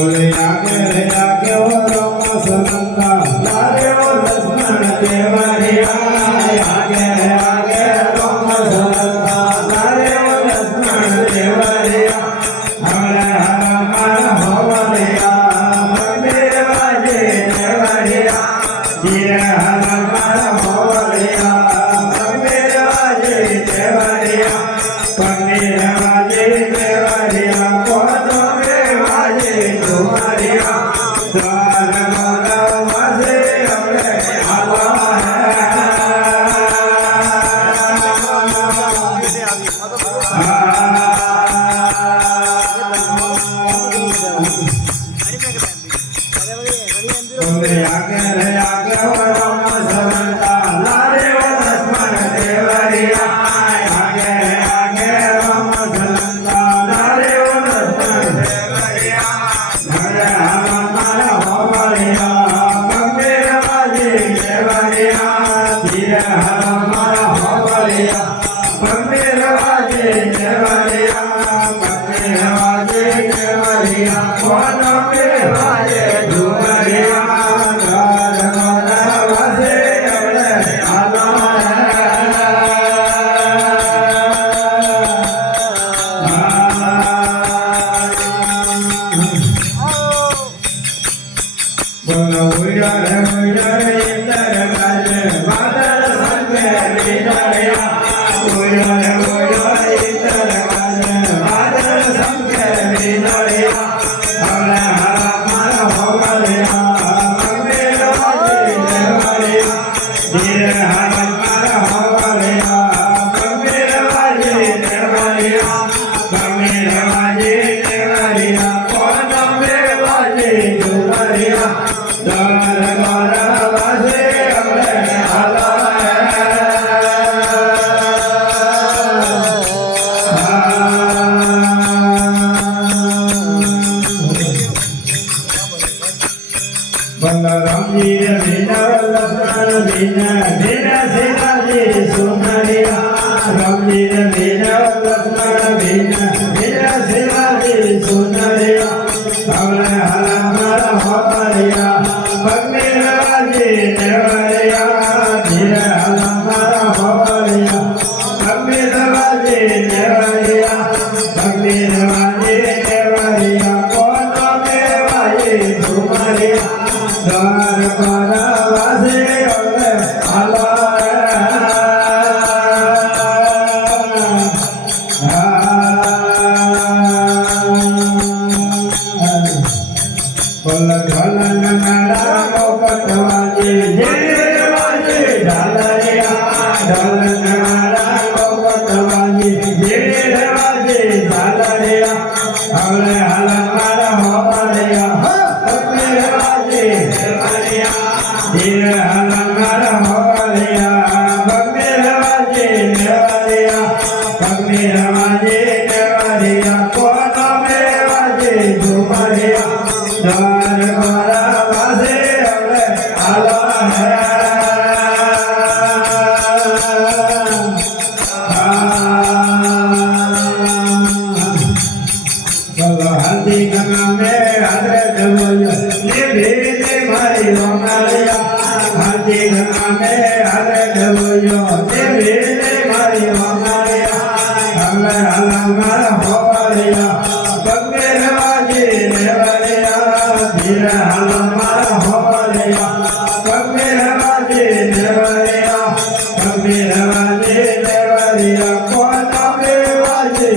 बोले आगे रे आगे हो राम सनंदा लारे हो लक्ष्मण देवरिया आगे रे आगे राम सनंदा लारे हो लक्ष्मण देवरिया हमारा हमारा होवलिया मेरे बाजे देवरिया ये हमारा होवलिया मेरे बाजे देवरिया मेरे बाजे देवरिया कोनो मेरे बाजे तुम्हारिया द्वार माला वासे हमरे आला बोले आगे रे आगे हो राम सनंदा लारे हो लक्ष्मण देवरिया आगे रे आगे राम सनंदा लारे हो लक्ष्मण देवरिया हरे हमारा होवलिया मेरे बाजे देवरिया धीरे हमारा होवलिया मेरे बाजे देवरिया मेरे बाजे देवरिया कोनो मेरे बाजे डुमरिया द्वार माला वासे हमरे आला बोलो उड़ा रे इंदर गाजे बादल संगे बिजलिया उड़ा रे इंदर गाजे बादल संगे बिजलिया हमरे हमारा होवलिया मेरे बाजे देवरिया धीरे हमारा होवलिया मेरे बाजे देवरिया मेरे बाजे देवरिया कोनो मेरे बाजे डुमरिया द्वार माला वासे हमरे आला बंदा राम जी बिना लक्ष्मण बिना बिना सीता जी सुंदरिया राम जी बिना लक्ष्मण बिना बिना सीता जी सुंदरिया हमरे हमारा होवलिया मेरे बाजे देवरिया धीरे हमारा होवलिया मेरे बाजे देवरिया मेरे बाजे देवरिया कोनो मेरे बाजे तुम्हारिया द्वार माला वासे हमरे आला बोल ढोलन नारा मोकट वाजे जेरे वाजे झालरिया ढोलन नारा मोकट वाजे जेरे वाजे झालरिया हमरे हमारा होवलिया मेरे बाजे देवरिया धीरे हमारा होवलिया मेरे बाजे देवरिया मेरे बाजे देवरिया कोनो मेरे बाजे डुमरिया द्वार माला वासे हमरे आला चलो हल्दी गंगा में हजरत बोलो ये भेजे भाई होवलिया हल्दी गंगा में हजरत बोलो ये भेजे भाई होवलिया हमरे हमारा होवलिया मेरे बाजे देवरिया धीरे हमारा होवलिया मेरे बाजे देवरिया मेरे बाजे देवरिया कोनो मेरे बाजे